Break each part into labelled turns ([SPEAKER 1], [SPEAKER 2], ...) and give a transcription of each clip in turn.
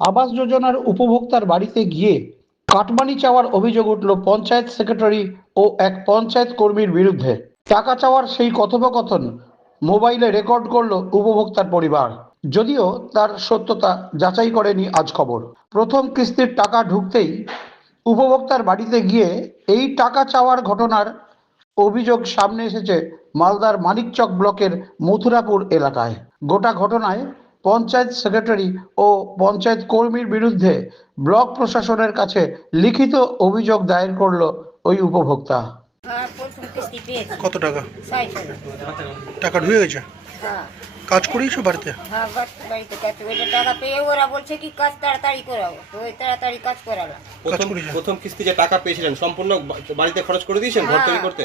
[SPEAKER 1] আবাস যোজনার উপভোক্তার বাড়িতে গিয়ে কাটমানি চাওয়ার অভিযোগ উঠল পঞ্চায়েত সেক্রেটারি ও এক পঞ্চায়েত কর্মীর বিরুদ্ধে। টাকা চাওয়ার সেই কথোপকথন মোবাইলে রেকর্ড করল উপভোক্তার পরিবার। যদিও তার সত্যতা যাচাই করেনি আজ খবর। প্রথম কিস্তির টাকা ঢুকতেই উপভোক্তার বাড়িতে গিয়ে এই টাকা চাওয়ার ঘটনার অভিযোগ সামনে এসেছে মালদার মানিকচক ব্লকের মথুরাপুর এলাকায়। গোটা ঘটনায় পঞ্চায়েত সেক্রেটারি ও পঞ্চায়েত কর্মীর বিরুদ্ধে ব্লক প্রশাসনের কাছে লিখিত অভিযোগ দায়ের করল ওই উপভোক্তা।
[SPEAKER 2] হ্যাঁ প্রথম কিস্তি পেয়েছি
[SPEAKER 3] কত টাকা? টাকা ঢুকে গেছে?
[SPEAKER 2] হ্যাঁ
[SPEAKER 3] কাজ করিয়েছো বাড়িতে
[SPEAKER 2] হ্যাঁ বাড়িতে? কাজ টাকা পেয়ে ওরা বলছে কি কাজ তাড়াতাড়ি করাবো তো ওই তাড়াতাড়ি কাজ করালাম?
[SPEAKER 4] প্রথম কিস্তি যে টাকা পেয়েছিলেন সম্পূর্ণ বাড়িতে খরচ করে দিয়েছেন ঘর তৈরি করতে?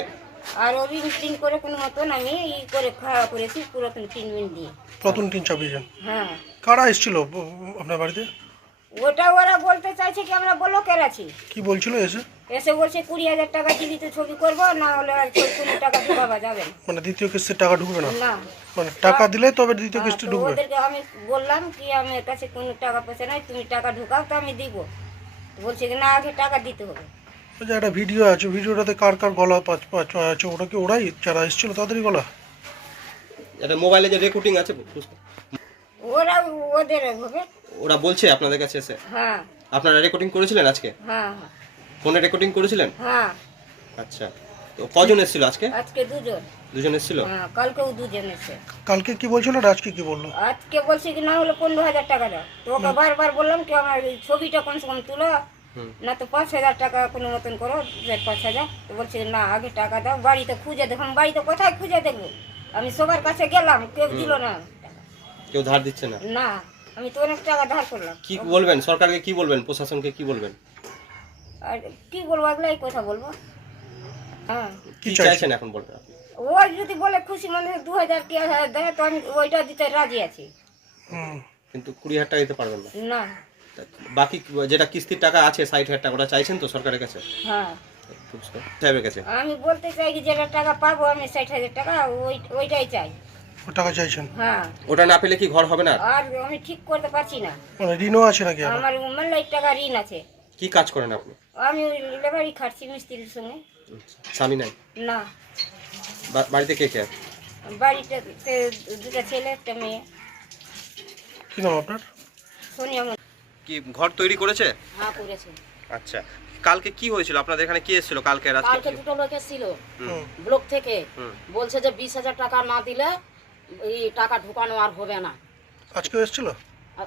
[SPEAKER 2] আর ও ঋণ করে কোনো মতন আমি ই করে খাওয়া করেছি পুরাতন টিন মিন দিয়ে।
[SPEAKER 3] প্রথম তিন চাপিয়েছেন
[SPEAKER 2] হ্যাঁ।
[SPEAKER 3] কারা এসেছিল আপনার বাড়িতে?
[SPEAKER 2] ওটা ওরা বলতে চাইছে কি আমরা ব্লকের আছি।
[SPEAKER 3] কি বলছিল এসে?
[SPEAKER 2] এসে বলছে কুড়ি হাজার টাকা দিলি তো ছবি করব না হলে আর কোনো টাকা ঢুকাবা যাবে। না।
[SPEAKER 3] মানে দ্বিতীয় কিস্তির টাকা ঢুকবে না?
[SPEAKER 2] না।
[SPEAKER 3] মানে টাকা দিলে তবে দ্বিতীয়
[SPEAKER 2] হ্যাঁ,
[SPEAKER 3] কিস্তি
[SPEAKER 2] তো
[SPEAKER 3] ঢুকবে।
[SPEAKER 2] ওদেরকে আমি বললাম কি আমার কাছে কোনো টাকা পয়সা নাই তুমি টাকা ঢুকাও তো আমি দিব। বলছে কি না আগে টাকা দিতে হবে।
[SPEAKER 3] ওই যে একটা ভিডিও আছে ভিডিওটাতে কার কার গলা পাঁচ পাঁচ আছে? ওটা কি ওরাই? যারা এসেছিল তাদেরই গলা?
[SPEAKER 4] এটা মোবাইলে যে রেকর্ডিং আছে বুঝতে-
[SPEAKER 2] ওরা ওদের হবে
[SPEAKER 4] ওরা বলছে আপনাদের কাছে এসে?
[SPEAKER 2] হ্যাঁ।
[SPEAKER 4] আপনারা রেকর্ডিং করেছিলেন আজকে?
[SPEAKER 2] হ্যাঁ
[SPEAKER 4] ফোনে রেকর্ডিং করেছিলেন?
[SPEAKER 2] হ্যাঁ।
[SPEAKER 4] আচ্ছা। তো কজন এসেছিল আজকে?
[SPEAKER 2] আজকে দুজন।
[SPEAKER 4] দুজন এসেছিল?
[SPEAKER 2] হ্যাঁ কালকেও দুজন এসে
[SPEAKER 3] কালকে কি বলছিল আর আজকে কি বলল?
[SPEAKER 2] আজকে বলছে কি না হলে পনেরো হাজার টাকা দাও। তো ওকে বারবার বললাম কি আমার ছবিটা কমসে কম তুলো। না তো পাঁচ হাজার টাকা কোনো মতন করো পাঁচ হাজার। তো বলছে না আগে টাকা দাও বাড়িতে খুঁজে দেখো আমি বাড়িতে কোথায় খুঁজে দেখব? আমি সবার কাছে গেলাম কেউ দিল না।
[SPEAKER 4] কেউ ধার দিচ্ছে না?
[SPEAKER 2] না আমি তো অনেক টাকা ধার করলাম।
[SPEAKER 4] কি বলবেন? সরকারকে কি বলবেন? প্রশাসনকে কি বলবেন?
[SPEAKER 2] আর কি বলব আগলাই কথা বলব। হ্যাঁ।
[SPEAKER 4] কি
[SPEAKER 3] চাইছেন?
[SPEAKER 4] এখন বলবেন?
[SPEAKER 2] ও যদি বলে খুশি মনে দু হাজার কি হাজার দেয় তো আমি ওইটা দিতে রাজি আছি।
[SPEAKER 3] হুম।
[SPEAKER 4] কিন্তু কুড়ি হাজার টাকা দিতে পারবেন না?
[SPEAKER 2] না।
[SPEAKER 4] বাকি যেটা কিস্তির টাকা আছে ষাট হাজার টাকা ওটা চাইছেন তো সরকারের কাছে?
[SPEAKER 2] হ্যাঁ।
[SPEAKER 4] সাহেবের কাছে?
[SPEAKER 2] আমি বলতে চাই কি যেটা টাকা পাবো আমি ষাট হাজার টাকা ওই ওইটাই চাই।
[SPEAKER 3] ও টাকা চাইছেন?
[SPEAKER 2] হ্যাঁ।
[SPEAKER 4] ওটা না পেলে কি ঘর হবে না?
[SPEAKER 2] আর আমি ঠিক করতে পারছি না।
[SPEAKER 3] মানে ঋণও আছে নাকি?
[SPEAKER 2] আমার মেলায় টাকা ঋণ আছে।
[SPEAKER 4] কি কাজ করেন আপনি?
[SPEAKER 2] আমি ওই লেবারি খাটছি মিস্ত্রির সঙ্গে।
[SPEAKER 4] স্বামী নাই?
[SPEAKER 2] না।
[SPEAKER 4] বা- বাড়িতে কে কে আছে?
[SPEAKER 2] বাড়িতে দুটা ছেলে একটা মেয়ে।
[SPEAKER 3] কি নাম আপনার?
[SPEAKER 2] সোনিয়া
[SPEAKER 4] কি ঘর তৈরি করেছে?
[SPEAKER 2] হ্যাঁ করেছে।
[SPEAKER 4] আচ্ছা। কালকে কি হয়েছিল? আপনাদের এখানে কে এসেছিল কালকে রাত্রে
[SPEAKER 5] কালকে দুটো লোক এসেছিল।
[SPEAKER 3] হুম।
[SPEAKER 5] ব্লক থেকে। বলছে যে বিশ হাজার টাকা না দিলে এই টাকা ঢুকানো আর হবে না।
[SPEAKER 3] আজকেও এসেছিল?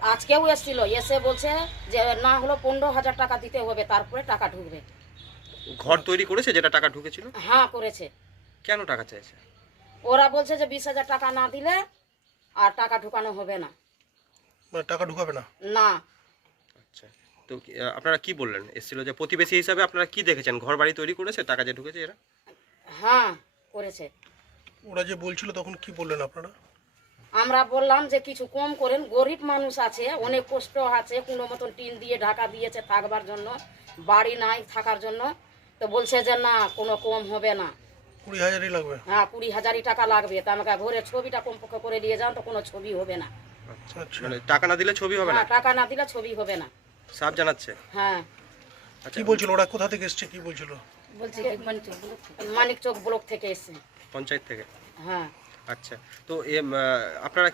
[SPEAKER 5] আজকেও এসেছিল। এসে বলছে যে না হলো পনেরো হাজার টাকা দিতে হবে তারপরে টাকা ঢুকবে।
[SPEAKER 4] ঘর তৈরি করেছে যেটা টাকা ঢুকেছিল?
[SPEAKER 5] হ্যাঁ করেছে।
[SPEAKER 4] কেন টাকা চাইছে?
[SPEAKER 5] ওরা বলছে যে বিশ হাজার টাকা না দিলে আর টাকা ঢুকানো হবে না।
[SPEAKER 3] মানে টাকা ঢুকাবে না?
[SPEAKER 5] না।
[SPEAKER 4] আচ্ছা। তো আপনারা কি বললেন? এসেছিল যে প্রতিবেশী হিসাবে আপনারা কি দেখেছেন? ঘর বাড়ি তৈরি করেছে? টাকা যে ঢুকেছে এরা?
[SPEAKER 5] হ্যাঁ করেছে।
[SPEAKER 3] ওরা যে বলছিল তখন কি বললেন আপনারা?
[SPEAKER 5] আমরা বললাম যে কিছু কম করেন। গরিব মানুষ আছে অনেক কষ্ট আছে কোনো মতন টিন দিয়ে ঢাকা দিয়েছে থাকবার জন্য বাড়ি নাই থাকার জন্য। তো বলছে যে না কোনো কম হবে না।
[SPEAKER 3] কুড়ি হাজারই লাগবে?
[SPEAKER 5] হ্যাঁ কুড়ি হাজারই টাকা লাগবে। তা আমাকে ভোরে ছবিটা কমপক্ষে করে দিয়ে যান তো কোনো ছবি হবে না।
[SPEAKER 3] আচ্ছা।
[SPEAKER 4] মানে টাকা না দিলে ছবি হবে না?
[SPEAKER 5] হ্যাঁ টাকা না দিলে ছবি হবে না।
[SPEAKER 4] সাফ জানাচ্ছে।
[SPEAKER 5] হ্যাঁ।
[SPEAKER 4] আচ্ছা
[SPEAKER 3] কি বলছিল? ওরা কোথা থেকে এসছে? কি বলছিল?
[SPEAKER 5] বলছি মানিক চোখ ব্লক থেকে এসছে।
[SPEAKER 4] পঞ্চায়েত থেকে?
[SPEAKER 5] হ্যাঁ।
[SPEAKER 4] আচ্ছা তো আহ, আপনারা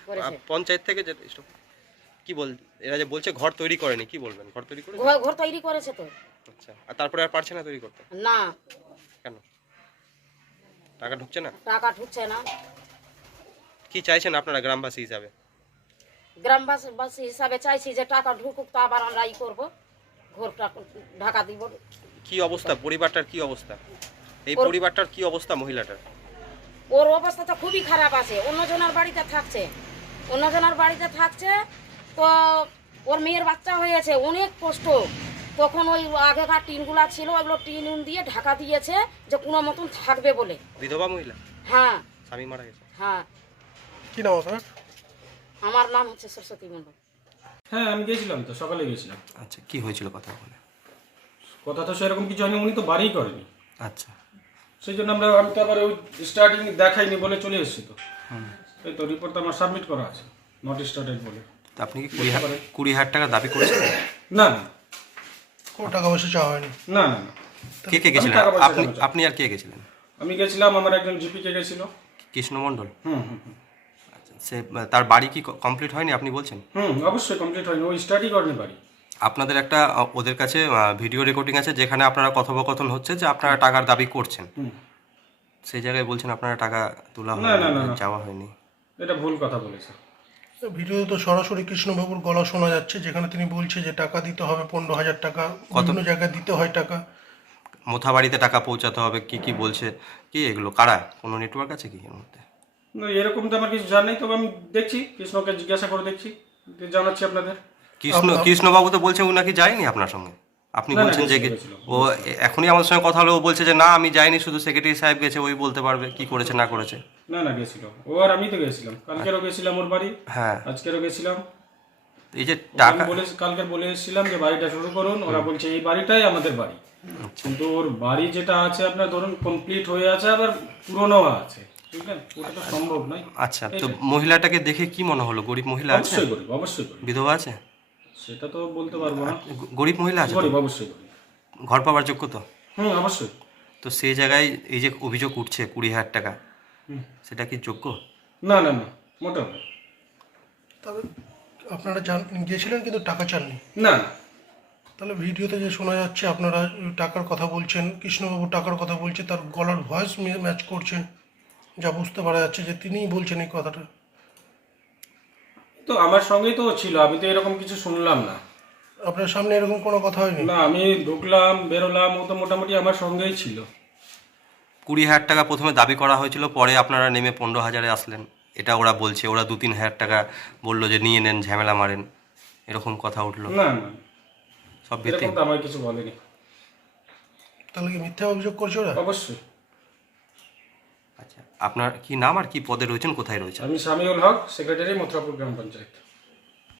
[SPEAKER 4] পঞ্চায়েত থেকে যে. কি বল এরা যে বলছে ঘর তৈরি করেনি কি বলবেন? ঘর তৈরি করে
[SPEAKER 5] ঘর ঘর তৈরি করেছে তো।
[SPEAKER 4] আচ্ছা আর তারপরে আর পারছে না তৈরি করতে?
[SPEAKER 5] না।
[SPEAKER 4] কেন? টাকা ঢুকছে না?
[SPEAKER 5] টাকা ঢুকছে না।
[SPEAKER 4] কি চাইছেন আপনারা গ্রামবাসী হিসাবে?
[SPEAKER 5] গ্রামবাসী হিসাবে চাইছি যে টাকা ঢুকুক তো আবার আমরা ই করব। ঘরটা ঢাকা দিব।
[SPEAKER 4] কি অবস্থা? পরিবারটার কি অবস্থা? এই পরিবারটার কি অবস্থা মহিলাটার?
[SPEAKER 5] ওর অবস্থা তো খুবই খারাপ আছে। অন্যজনের বাড়িতে থাকছে। অন্যজনের বাড়িতে থাকছে তো ওর মেয়ের বাচ্চা হয়েছে অনেক কষ্ট। তখন ওই আগেকার টিনগুলা ছিল ওগুলো টিন উন দিয়ে ঢাকা দিয়েছে যে কোনো মতন থাকবে বলে।
[SPEAKER 4] বিধবা মহিলা?
[SPEAKER 5] হ্যাঁ।
[SPEAKER 4] স্বামী মারা গেছে?
[SPEAKER 5] হ্যাঁ।
[SPEAKER 3] কি নাম আপনার?
[SPEAKER 5] আমার নাম হচ্ছে সরস্বতী মণ্ডল।
[SPEAKER 6] হ্যাঁ আমি গেছিলাম তো সকালে গেছিলাম
[SPEAKER 4] আচ্ছা কি হয়েছিল কথা বলে?
[SPEAKER 6] কথা তো সেরকম কিছু হয়নি উনি তো বাড়িই করেনি।
[SPEAKER 4] আচ্ছা।
[SPEAKER 6] সেই জন্য আমরা আমি তো আবার ওই স্টার্টিং দেখাইনি বলে চলে এসেছি তো। এই তো রিপোর্ট আমার সাবমিট করা আছে নট স্টার্টেড বলে।
[SPEAKER 4] তো আপনি কি কুড়ি হাজার কুড়ি হাজার টাকা দাবি করেছেন?
[SPEAKER 6] না না।
[SPEAKER 3] কোনো টাকা পয়সা চাওয়া হয়নি।
[SPEAKER 6] না না না।
[SPEAKER 4] কে কে গেছিলেন? আপনি আপনি আর কে গেছিলেন?
[SPEAKER 6] আমি গেছিলাম আমার একজন জিপিকে গেছিল।
[SPEAKER 4] কৃষ্ণ মণ্ডল
[SPEAKER 6] হুম হুম হুম।
[SPEAKER 4] সে তার বাড়ি কি কমপ্লিট হয়নি আপনি বলছেন?
[SPEAKER 6] হুম অবশ্যই কমপ্লিট হয়নি ওই স্টাডি করেনি বাড়ি।
[SPEAKER 4] আপনাদের একটা ওদের কাছে ভিডিও রেকর্ডিং আছে যেখানে আপনারা কথোপকথন হচ্ছে যে আপনারা টাকার দাবি করছেন। সেই জায়গায় বলছেন আপনারা টাকা তোলা
[SPEAKER 6] না,
[SPEAKER 4] হয়নি
[SPEAKER 6] না।
[SPEAKER 4] চাওয়া হয়নি।
[SPEAKER 6] এটা ভুল কথা বলেছে
[SPEAKER 3] ভিডিও তো সরাসরি কৃষ্ণবাবুর গলা শোনা যাচ্ছে যেখানে তিনি বলছে যে টাকা দিতে হবে পনেরো হাজার টাকা বিভিন্ন জায়গায় দিতে হয় টাকা।
[SPEAKER 4] মোথাবাড়িতে টাকা পৌঁছাতে হবে কি কি বলছে কি এগুলো কারা? কোনো নেটওয়ার্ক আছে কি এর মধ্যে?
[SPEAKER 6] না এরকম তো আমার কিছু জানা নেই তবে আমি দেখছি কৃষ্ণকে জিজ্ঞাসা করে দেখছি দিয়ে জানাচ্ছি আপনাদের।
[SPEAKER 4] কৃষ্ণ কৃষ্ণবাবু তো বলছে ও নাকি যায়নি আপনার সঙ্গে। আপনি বলছেন যে। ও এখনই আমার সঙ্গে কথা হলো ও বলছে যে না আমি যাইনি শুধু সেক্রেটারি সাহেব গেছে ওই বলতে পারবে কি করেছে না করেছে।
[SPEAKER 6] না না গেছিল। ও আর আমি তো গেছিলাম। কালকেরও গেছিলাম ওর বাড়ি
[SPEAKER 4] হ্যাঁ।
[SPEAKER 6] আজকেরও গেছিলাম।
[SPEAKER 4] এই যে টাকা
[SPEAKER 6] বলে কালকে বলে এসেছিলাম যে বাড়িটা শুরু করুন ওরা বলছে এই বাড়িটাই আমাদের বাড়ি।
[SPEAKER 4] আচ্ছা।
[SPEAKER 6] কিন্তু ওর বাড়ি যেটা আছে আপনার ধরুন কমপ্লিট হয়ে আছে আবার পুরনো আছে। ঠিক ওটা তো সম্ভব নয়।
[SPEAKER 4] আচ্ছা তো মহিলাটাকে দেখে কি মনে হলো? গরিব মহিলা আছে?
[SPEAKER 6] অবশ্যই
[SPEAKER 4] বিধবা আছে?
[SPEAKER 6] সেটা তো বলতে পারব না।
[SPEAKER 4] গরিব মহিলা আছে?
[SPEAKER 6] অবশ্যই
[SPEAKER 4] ঘর পাওয়ার যোগ্য তো?
[SPEAKER 6] হুম অবশ্যই।
[SPEAKER 4] তো সেই জায়গায় এই যে অভিযোগ উঠছে কুড়ি হাজার টাকা সেটা কি যোগ্য?
[SPEAKER 6] না না না মোটেও না।
[SPEAKER 3] তবে আপনারা জান গিয়েছিলেন কিন্তু টাকা চাননি?
[SPEAKER 6] না
[SPEAKER 3] তাহলে ভিডিওতে যে শোনা যাচ্ছে আপনারা টাকার কথা বলছেন কৃষ্ণবাবু টাকার কথা বলছে তার গলার ভয়েস ম্যাচ করছে। যা বুঝতে পারা যাচ্ছে যে তিনিই বলছেন এই কথাটা।
[SPEAKER 6] তো আমার সঙ্গেই তো ছিল আমি তো এরকম কিছু শুনলাম না।
[SPEAKER 3] আপনার সামনে এরকম কোনো কথা হয়নি?
[SPEAKER 6] না আমি ঢুকলাম বেরোলাম ও তো মোটামুটি আমার সঙ্গেই ছিল।
[SPEAKER 4] কুড়ি হাজার টাকা প্রথমে দাবি করা হয়েছিল পরে আপনারা নেমে পনেরো হাজারে আসলেন। এটা ওরা বলছে ওরা দু তিন হাজার টাকা বলল যে নিয়ে নেন ঝামেলা মারেন। এরকম কথা উঠল।
[SPEAKER 6] না না
[SPEAKER 4] সব ভিত্তি
[SPEAKER 6] এরকম তো আমার কিছু বলেনি।
[SPEAKER 3] তাহলে কি মিথ্যা অভিযোগ করছে ওরা?
[SPEAKER 6] অবশ্যই।
[SPEAKER 4] আচ্ছা। আপনার কি নাম আর কি পদে রয়েছেন? কোথায় রয়েছেন?
[SPEAKER 6] আমি সামিউল হক, সেক্রেটারি মথুরাপুর গ্রাম পঞ্চায়েত।